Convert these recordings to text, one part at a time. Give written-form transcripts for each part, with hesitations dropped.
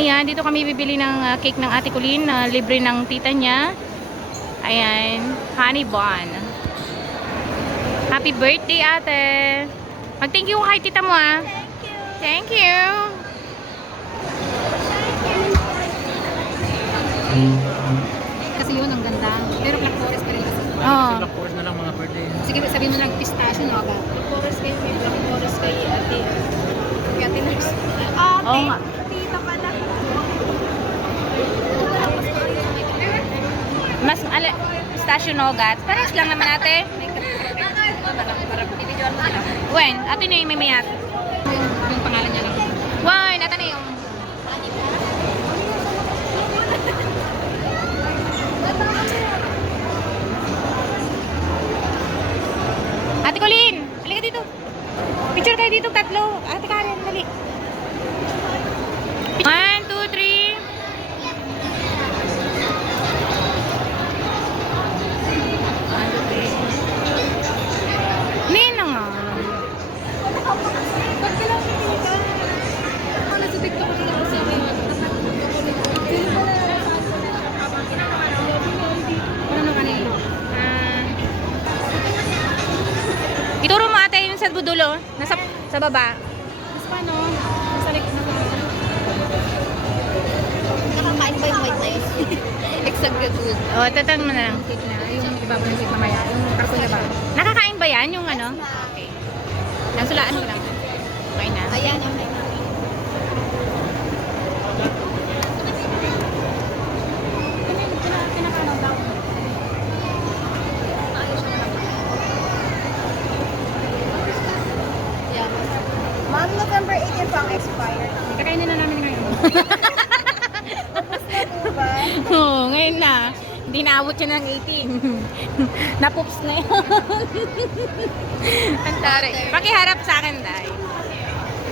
Ayan, dito kami bibili ng cake ng Ate Colleen na libre ng tita niya. Ayan, honey bun. Happy birthday, ate. Mag-thank you kay tita mo, ah. Thank you. Kasi yun, ang ganda. Pero Black Forest pa rin kasi. Oh. Black Forest na lang mga birthday. Sige, sabihin mo lang pistachio, no? Black Forest kayo, may Black Forest kay ate. Kay ate Nurse. Oo nga. Tita pala. Mas, pistachio nougat. Parehas lang naman, ate. Para bibidyoan mo sila. When? Ate na yung mimayat. Yung pangalan niya lang. When? Ate na yung... Ate Colleen, halika dito. Picture kayo dito, tatlo. Ate Karen, dali. 1, 2, 3. Nina nga. Ba't ka lang pinita? Ano sa TikTok ko nila kasi ano ka na yun? Ituro mo ate yung sa dulo. Nasa sa baba. Mas paano? Nasa likod na Nakakain ba yung white na yun? Exaggerate food. O, tatang mo na lang. yung cake na, yung ibabalik mamaya, yung karton na ba? Nakakain ba yan yung ano? Okay. Nasulaan ko lang. Okay na. Ayan, yung Ma'am, November 18 pa ang expired. Kakainin na namin ngayon. Oo, ngayon na. Hindi naabot siya ng 18. Napups na yun. Ang taray. Pakiharap sa akin, Day.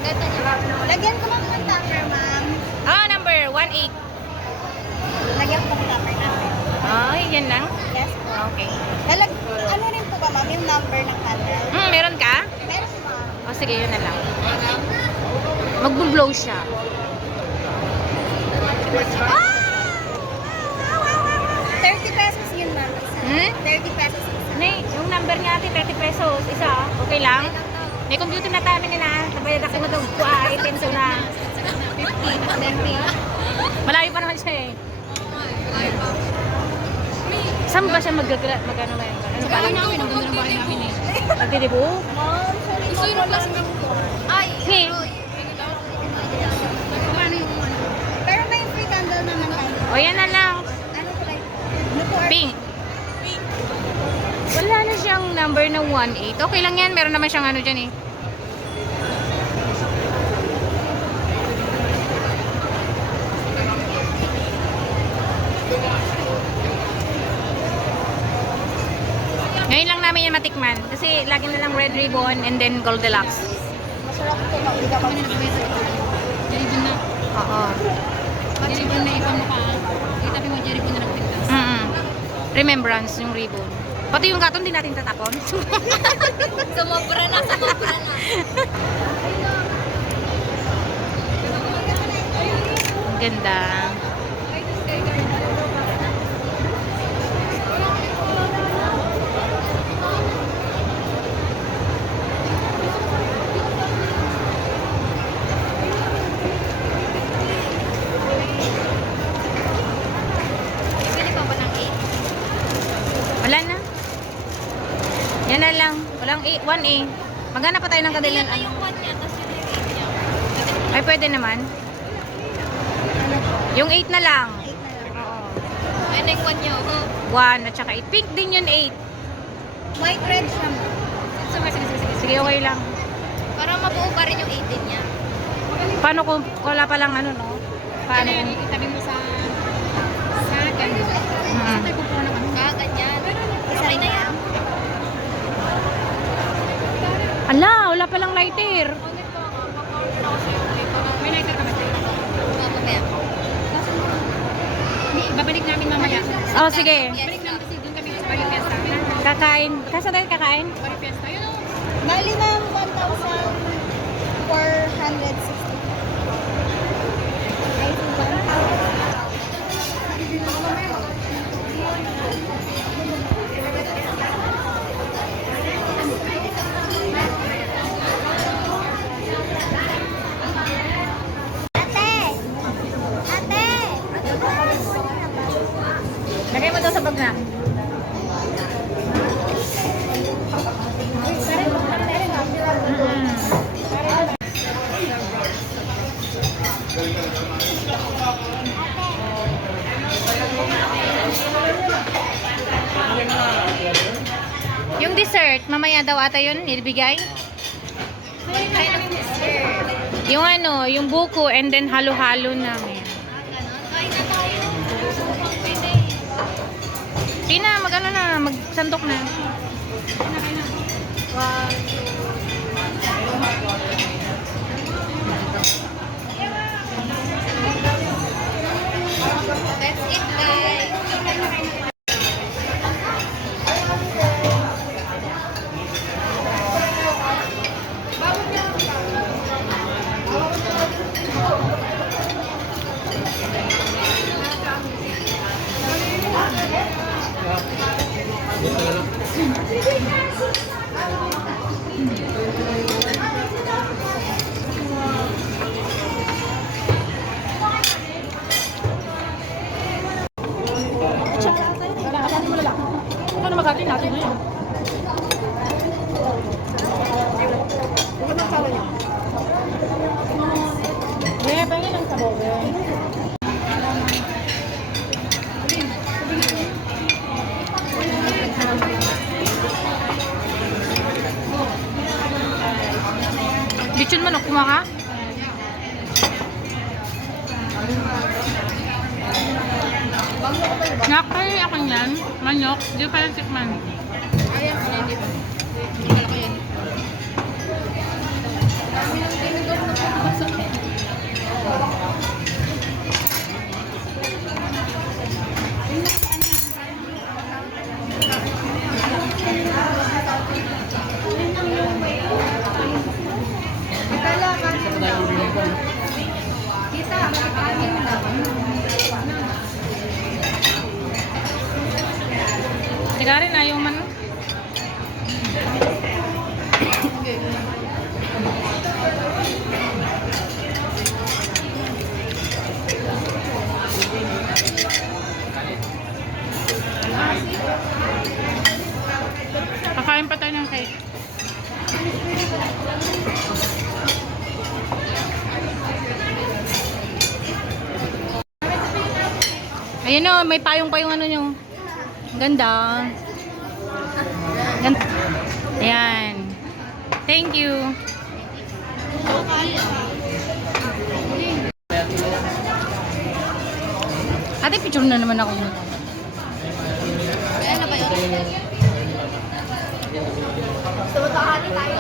Ganda niya. Lagyan ko lang ng tupper, ma'am. Oh, number 18. Lagyan ko ng tupper namin. Oh, yan lang? Yes po. Okay. Ano rin po ba, ma'am, yung number ng candle? Meron ka? Meron, ma'am. O, sige, yun na lang. Mag-blow siya. Ah! 30 pesos yun, ma'am. Isa. 30 pesos isa. Nay, yung number niya ate, 30 pesos. Isa, okay lang? May computer na tayo na. Nabayad ako ito. Itinso na. 50. Malayo pa naman siya eh. Saan ba siya magano ba yun? Ano ba? Bahay namin, ang ganda ng bahay namin eh. Nagdidibo? Ma'am, sorry. Gusto yun ang classmate ko. Ay, Hey. Paano yung ano? pero may free candle naman tayo. O, yan na lang. Ano po like? Ano po? Pink. Wala na siyang number na 18. Okay lang yan. Meron naman siyang ano dyan eh. Ngayon lang namin yan matikman. Kasi lagi na lang red ribbon and then Goldilocks. Masarap ito, ma'am. Hindi ka Kami na nagbayad sa ito. Jeribon na. Oo. Jeribon na ibang mukha. Itabi mo, Jeribon na nagpintas. Remembrance yung ribbon. Pati yung katon din natin tatapon. Sumobra na, sumobra na. Ang ganda. Bili pa ba ng Wala na. Yan na lang. Walang 1A. Maghanap pa tayo ng kadilan. na yung 1 niya, tapos yun yung 8 niya. Ay, pwede naman. Yung 8 na lang. 8 na lang. Oo. Ayun na yung 1 niya. 1 at saka 8. Pink din yun 8. White red siya, ma'am. Sige. Sige, okay lang. Para mabuo pa rin yung 8 din niya. Paano kung wala pa lang ano, no? Paano? Paano yun? Itabi mo sa ganyan. Saan tayo kukuha ng ano? Ganyan. Isa rin na yan. Ala, wala pa lang lighter. May lighter ka ba tayo? Mamaya. Babalik namin mamaya. Oh, sige. Balik namin kasi doon kami sa Barrio Fiesta. Kakain. Kasa tayo kakain? Barrio Fiesta. Yun o. Bali, ma'am, 1,460. Ay, Yung dessert, mamaya daw ata yun, ibigay? What kind of dessert? Yung ano, yung buko and then halo-halo namin. Ganon. Kain na tayo. Pwede. Sige na, mag-ano na, mag-sandok na. That's it, guys. Ano magatin natin ngayon? Yeah, pahingin lang sa bobe. Lechon manok, kumaka? Nakakaya ako yan. Manok, di pa lang tikman. Ayan, hindi pa. Hindi malaki yan. Dami ng tinidor na pumasa. Akala ka kita, amin na. Teka rin, ayaw man. Kakain pa tayo ng cake. Ayun o, may payong pa yung ano nyo. Ganda. Ganda. Ayan. Thank you. Ate, picture na naman ako. Kaya na ba yun? Tumutahali tayo.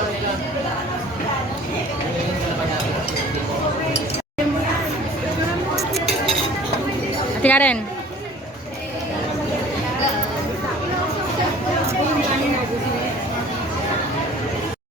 Ate Karen.